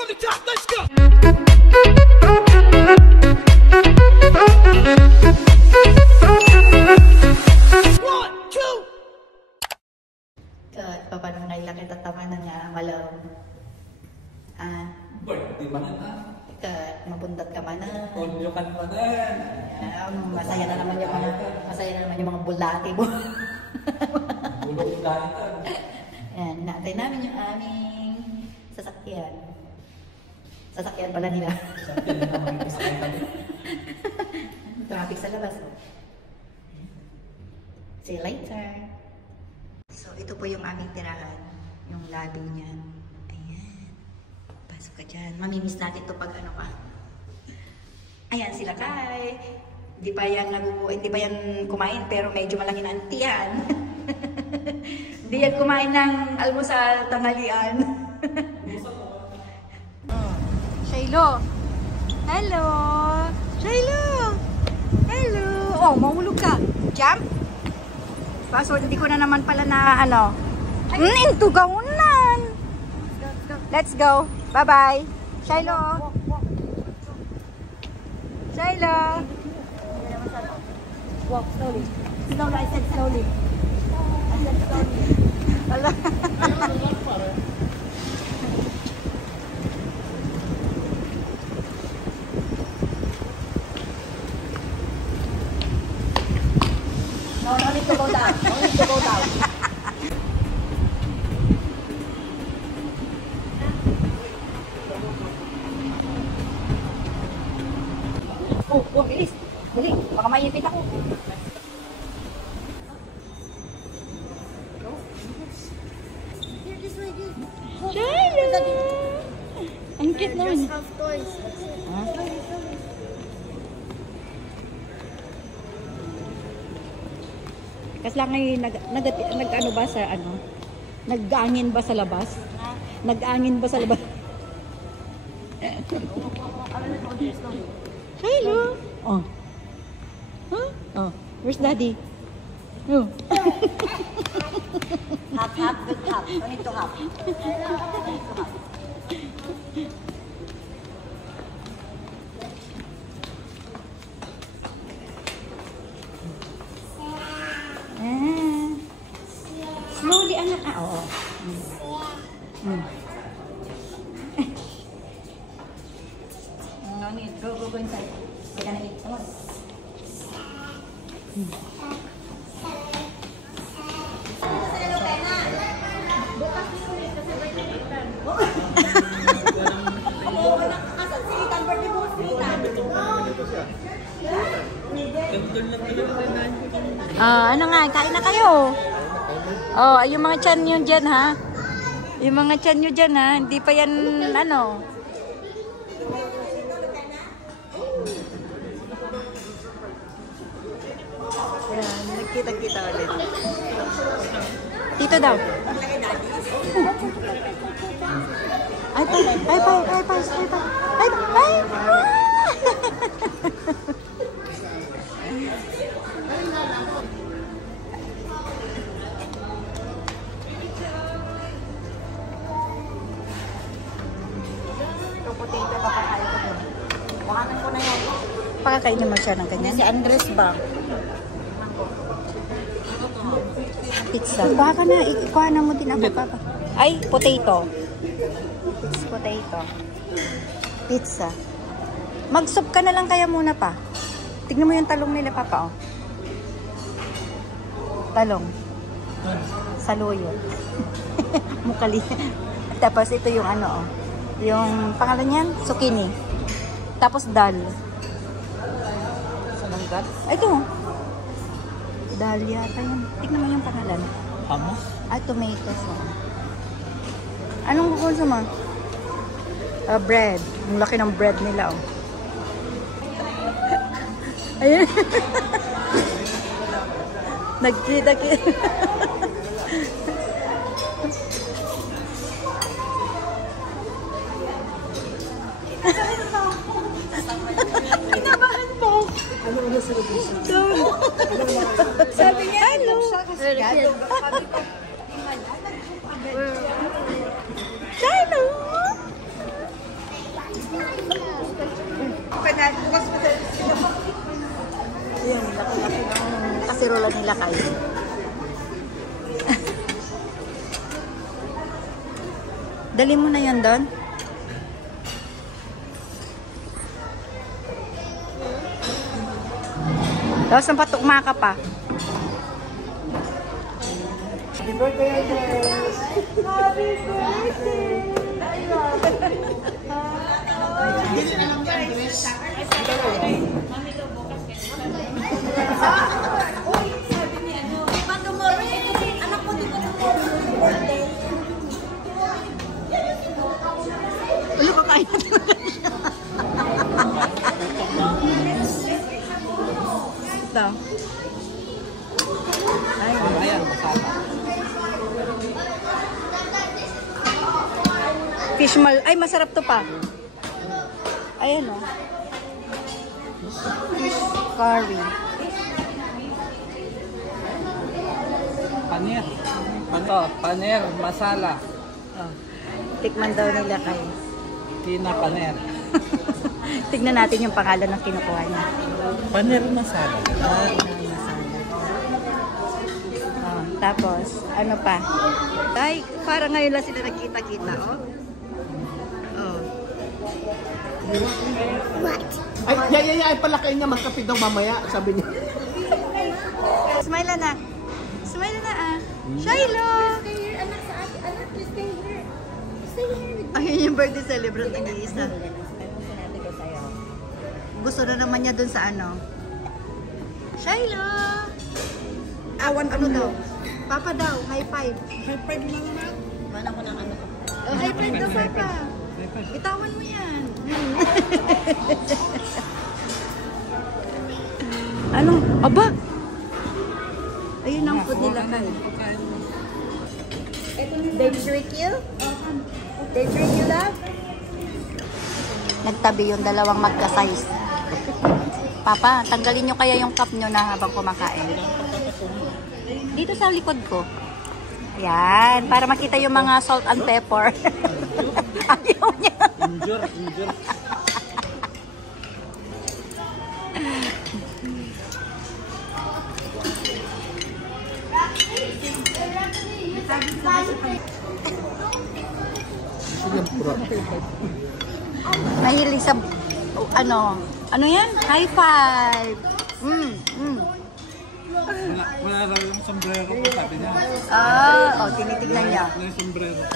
from the top, let's go! One, two! Paano na ilang itatawa na niya ang malaw? Di ba na? Mabundat ka man na. Konyokan pa na. Masaya na naman yung mga bulati mo. Bulong dahil ka. Ayan, naantay namin yung aming sasakyan. Sasakyan pala nila. Sasakyan na naman yung sasakyan. Traffic sa labas. See you later. So, ito po yung aming tirahan. Yung lobby niya. Ayan. Pasok ka dyan. Mamimiss natin ito pag ano ka. Ayan sila Kai. Hindi pa yan kumain pero medyo malaki na antiyan. Hindi yan kumain ng almusal, tanghalian. Shaylo. Hello. Shaylo. Hello. Oh, mahulog ka. Jump. Kaso hindi ko na naman pala na ano. Intugaw-unan. Let's go. Bye-bye. Shaylo. Shaylo. Walk slowly. Slowly, I said slowly. I said slowly. Wala. No need to go down. No need to go down. Oh, bilis. Dali, baka maipit ako. Shaylo. Ang cute naman. Kasi lang ay nag-ano ba sa ano? Nag-angin ba sa labas? Nag-angin ba sa labas? Hello. Oh. Huh? Oh, where's Daddy? Oh. Hap, good hap. No need to hap. Slowly, anak. Oo. No need. Go inside. We're gonna eat. Come on. Ano nga, kain na kayo. Oh, yung mga tiyan nyo dyan ha. Yung mga tiyan nyo dyan ha. Hindi pa yan ano. Yan, nagkita-kita ulit. Dito daw. Ay, Potato papakain ko doon. Wakanan ko na yan. Pakakainin mo siya ng ganyan. Si Andres ba? Pizza. Kuha ka na. Kuha na mo din ako, Papa. Ay, potato. It's potato. Pizza. Mag-soup ka na lang kaya muna pa. Tignan mo yung talong nila, Papa, oh. Talong. Saluyot. Mukali. Tapos ito yung ano, oh. Yung pangalan niyan, zucchini. Tapos dal. Salanggat? Ito. Dal yata yun. Tignan mo yung pangalan. Hummus? Tomatoes. Oh. Anong kukunsa mo? Bread. Ang laki ng bread nila, oh. Ayun. Nagkita-kita. Kinabahan mo. Ano sa labas? Sabi niya, hello. Hello. nila kayo. Dali mo na yan doon. Tapos ang patukma ka pa. Happy birthday, Agnes! Ulo ka kain natin. Ito. Ay, Ayan, masama. fish mal. Ay, masarap to pa. Ayan o. Fish curry. Paner. Ito, paner, masala. Oh. Tikman daw nila kayo. Tina paner. Tignan natin yung pangalan ng kinukuha niya. Paner masala. Oh, tapos, ano pa? Ay, parang ngayon lang sila nagkita-kita, oh. Oh. Ay, palakain niya, magkape daw mamaya, sabi niya. Smile na. Smile na, ah. Shiloh! Ayun yung birthday celebrant ng isa. Gusto na naman niya dun sa ano. Shiloh! Awan ano daw? Papa daw, high five. High five na naman. Mana ko ng ano. Oh, high five daw, Papa. Bitawan mo yan. Anong? Aba! Ayun ang food nila kayo. They trick you? They trick you, love? Nagtabi yung dalawang magka-size. Papa, tanggalin nyo kaya yung cup nyo na habang kumakain. Dito sa likod ko. Ayan, para makita yung mga salt and pepper. Ayaw niya. Injure. Mahilig sa, ano yan? High five! Wala raw yung sombrero ko, sabi niya. Tinitignan niya. Wala yung sombrero ko.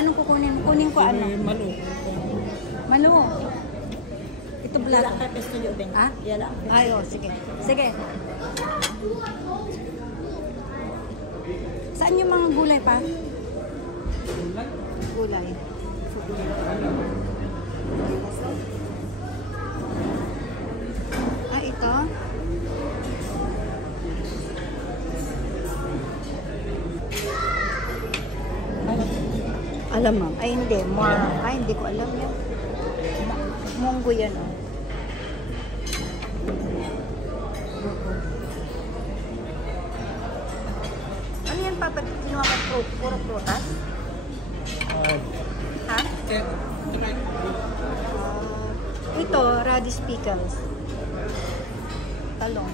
Anong kukunin? Kunin ko ano? Malo. Malo. Ito black. Ha? Ay, sige. Sige. Saan yung mga gulay pa? Gulay. Ito? Alam mo? Ay, hindi. Ay, hindi ko alam yan. Munggo yan, oh. Ano yan, Papa? Kinuha ka puro prutas? Ha? Ito, radish pickles. Talong.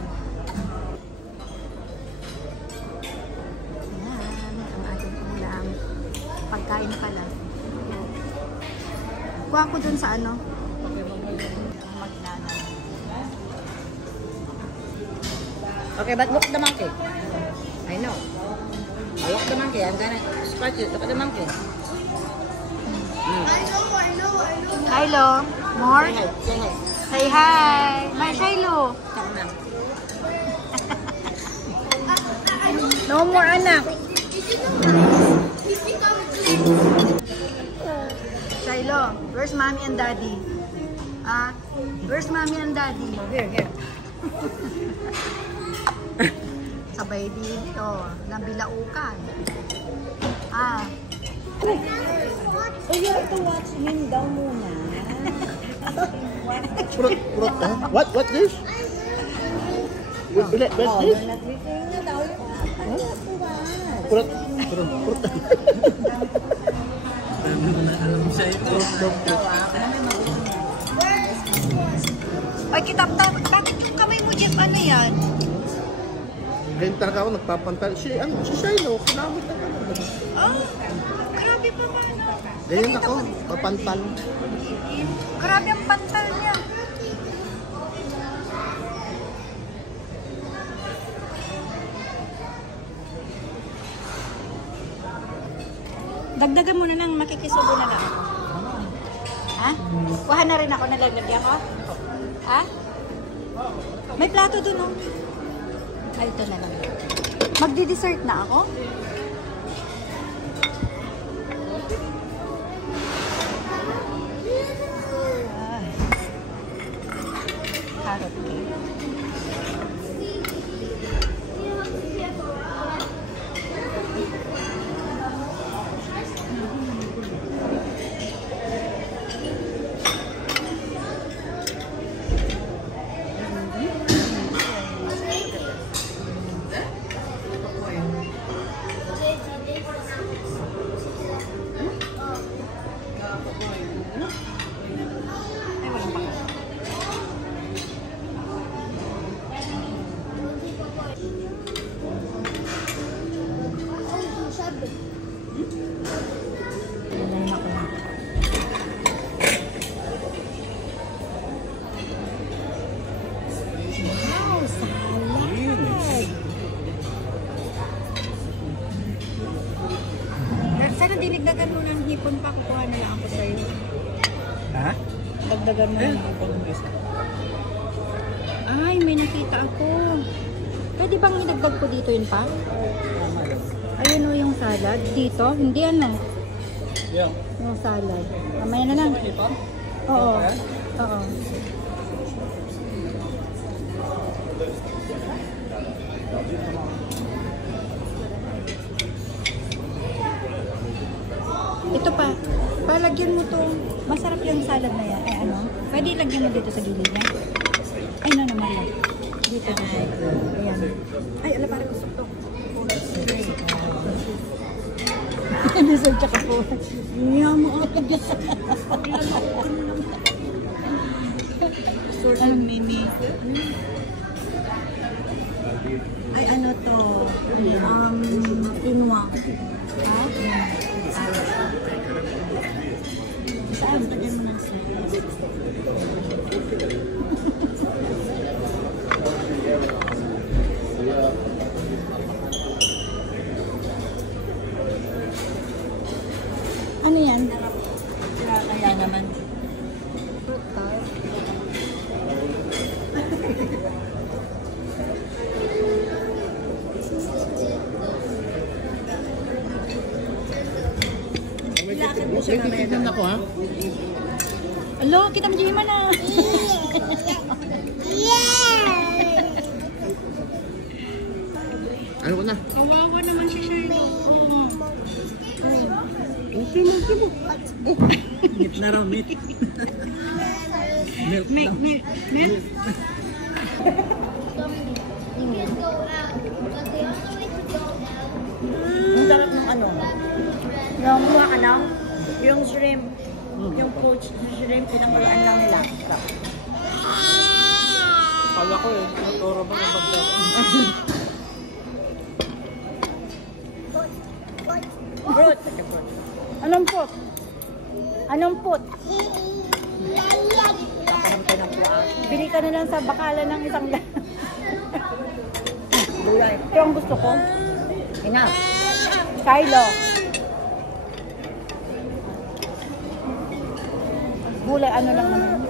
Ayan, ang ating ulam. Pagkain pala. Kuha ko dun sa ano? Magnanay. Okay, but look the monkey. I know. I look the monkey. I'm gonna scratch it. Look at the monkey. Shiloh, more? Say hi. Say hi. Say hi. My Shiloh. Come now. No more, anak. Shiloh, where's mommy and daddy? Where's mommy and daddy? Here. Sabay dito. Nabilaukan. Oh, you have to watch him daw muna. What this? What's Oh, this? you're not reading na daw. You have to watch. Prut. Alam mo siya ito. Ay, bakit yung Jeff, ano yan? Ganyan talaga ako nagpapantal. Si Shiloh, kinamit na ako. Oh, grabe pa man. Ganyan ako, papantal. Grabe ang pantal niya. Dagdagan mo na lang, makikisubo na lang. Ha? Kuha na rin ako, nalagyan ko. Ha? May plato dun, oh. Ay, ito na lang. Magdi-dessert na ako? Ay. Carrot cake. Sana dinagdagan mo ng hipon pa, kukuha na lang ako sa'yo. Ha? Dagdagan mo ng hipon. Ay, may nakita ako. Pwede bang idagdag ko dito yun pa? Ayun o yung salad. Dito? Hindi ano. Yeah. Yung salad. Mamaya na lang. Oo. Oo. Ito pa. Palagyan mo to. Masarap yung salad na yan. Ay ano? Pwede ilagyan mo dito sa gilid niya. Ay no naman lang. Dito. Ayan. Ay, ala parang gusto to. Dessert tsaka po. Niya mo ako dyan. Anong mini? Ay, ano to? Quinoa. Ha? Saan? Lagyan mo ng sauce. Ano yan? Kaya naman. May titignan ako, ha? Alo, kita mo Jima na. Ano ko na? Kawawa naman si Shiloh. Okay mo. Meat na raw, meat. Milk Milk, lang. milk. Ang sarap ng ano. Yung mukha ka na, yung shrimp, yung poached shrimp, pinakuluan lang nila. Sarap. Kala ko eh, naturo ba ng bagdad? Fruit. Anong pot? Anong pot? Nakaroon tayo ng puwa. Bili ka na lang sa bakalan ng isang Gulay. Ito ang gusto ko. Enough. Shiloh. Gulay, ano lang naman.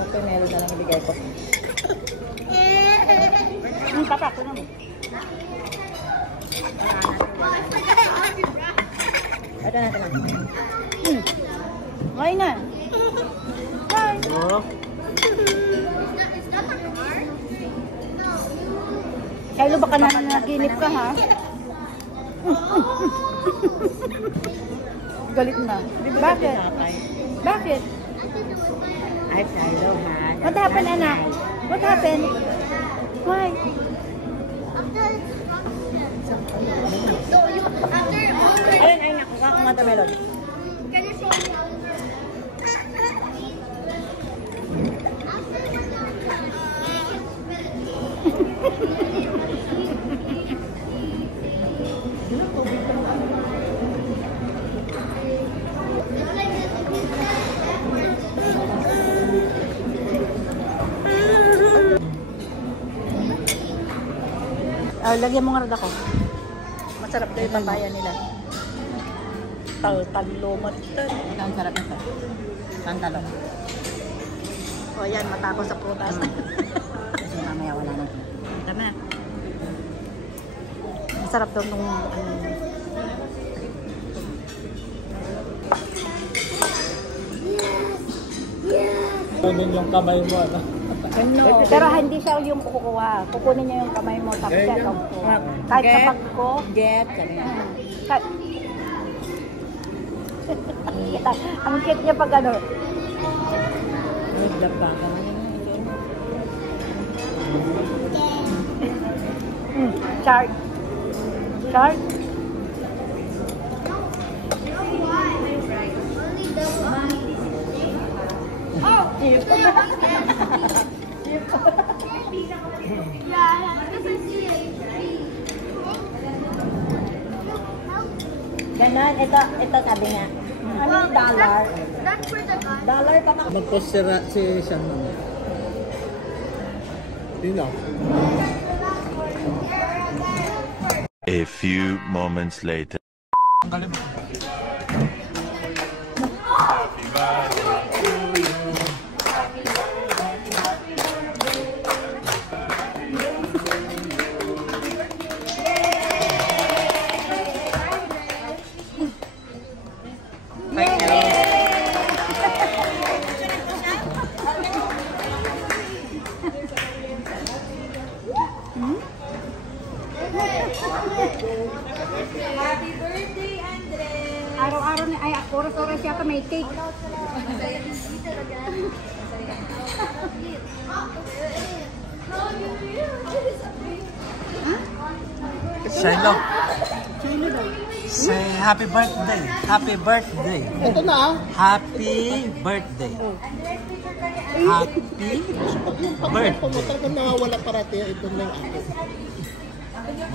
Dr. Melo na lang ibigay ko. Papak ko naman. Ito natin lang. Ngayon na. Bye. Oo. Shiloh, baka na naginip ka ha? Galit na. Bakit? Bakit? Ay, Shiloh, ha? What happened, anak? What happened? Why? Ayun, ay nakuha ko watermelon. Lagyan mo nga rin ako. Masarap daw yung papaya nila. Tal-talomatan. Ang sarap nito. Santalo. O yan, matapos sa prutas. Kasi mamaya wala na. Tama na. Masarap daw nung Kunin yung kamay mo, ano? Pero hindi siya yung kukuha. Kukunin niya yung kamay mo tapos siya kukuha. Kahit sa bag ko. Get. Sabi niya. Ang cute niya pag ano. Nagdagdag ka na Shark. Shark. Ganon, ito sabi niya. Ano yung dollar? Dollar pa ka. Mag-post si Sean naman. Sino? A few moments later. Araw-araw na, ay, oras-oras yata may cake. Shiloh. Say happy birthday. Happy birthday. Ito na ah. Happy birthday. Happy birthday. Talagang nawawala parati ito na yung akin.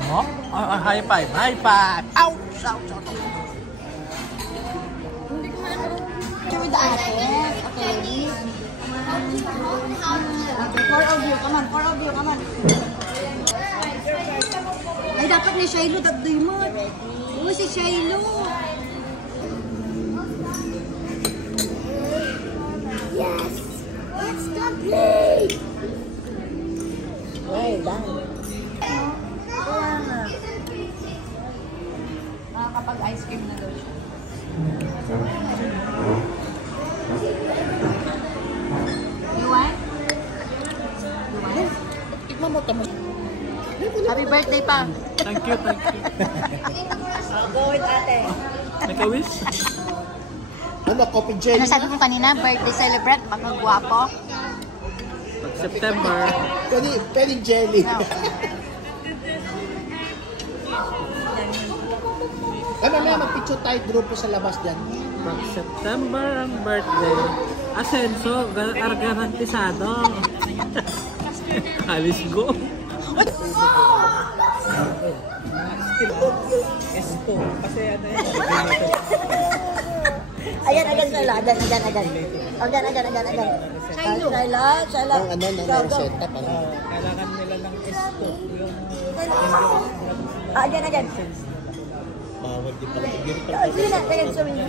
Mo? High five. High five. Ouch! Ouch! Ouch! With the ate. Okay. Four of you. Come on. Four of you. Come on. Ay, dapat ni Shiloh. Dagdoy mo. Oo, si Shiloh. Yes! Let's complete! Well done. Nakakapag-ice cream na daw siya. You want? Tignan mo tama. Happy birthday pa. Thank you, thank you. Go with ate. Naka-wish? Ano, coffee jelly? Ano sabi mo kanina? Birthday celebrant? Baka gwapo? September. Pwede jelly. No. Ano na, mag-picture tayo grupo sa labas dyan. Pag September ang birthday. Asenso, garantisado. Alis go. Esto. Kasi ano yan. Ayan, agad sila. Agad. Agad. Shiloh. Ang ano, ng reseta. Kailangan nila ng esto. Yung Agad. Bawal din pala. Sige na,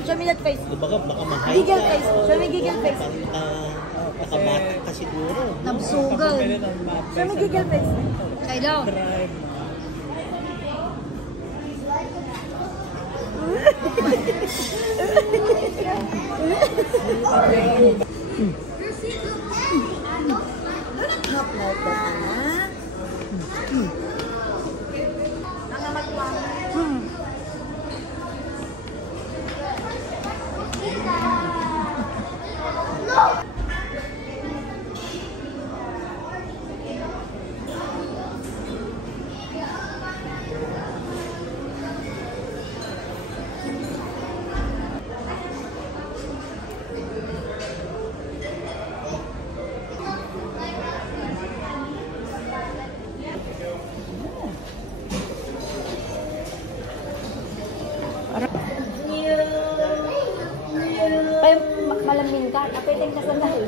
show me that face. Baka mahay Giggle face. Show me giggle face. Nakabata ka siguro. Nabsugal. Show me giggle face. Shiloh. Galing na sa lahat.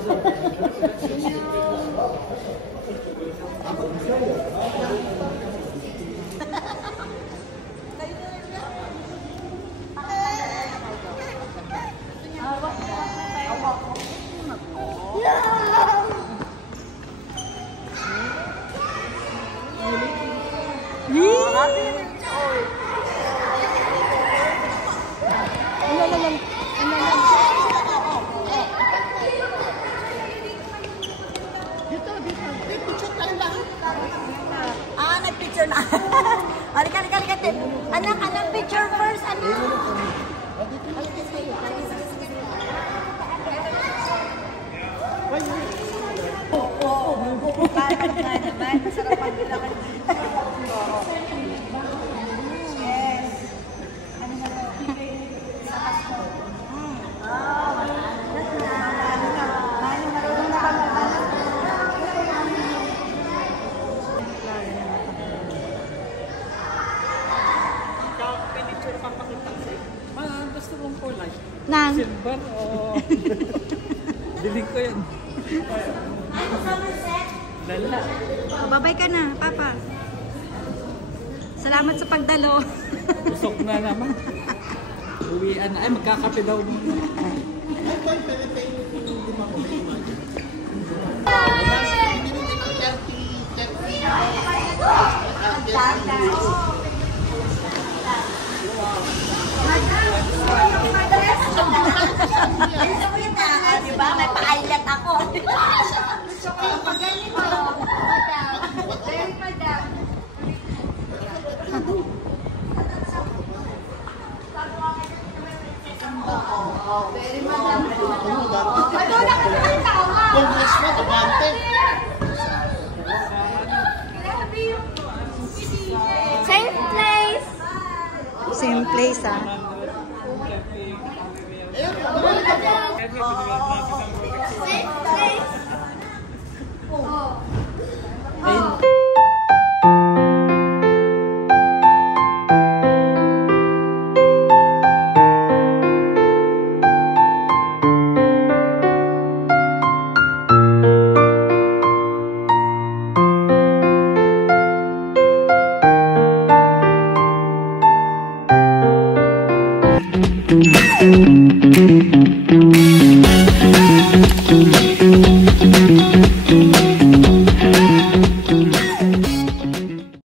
Nag-picture na. Halika. Anak, picture first, anak. Parang nga naman. Masarap pag nilakad dito. Yes. Ano na ba? Sa pasto. Marunong na ba? Gusto mong kulay? Nang. Silver o... Dilig ko yan. Lala. Babay ka na, Papa. Salamat sa pagdalo. Usok na naman. Uwian na. Ay, magkakape daw muna. Diba? May pa-islet ako. Magaling mo. Very madam. Very madam. Madonna ka naman tawa. Congressman, abante. Same place. Same place, ah. Same place. Thank you.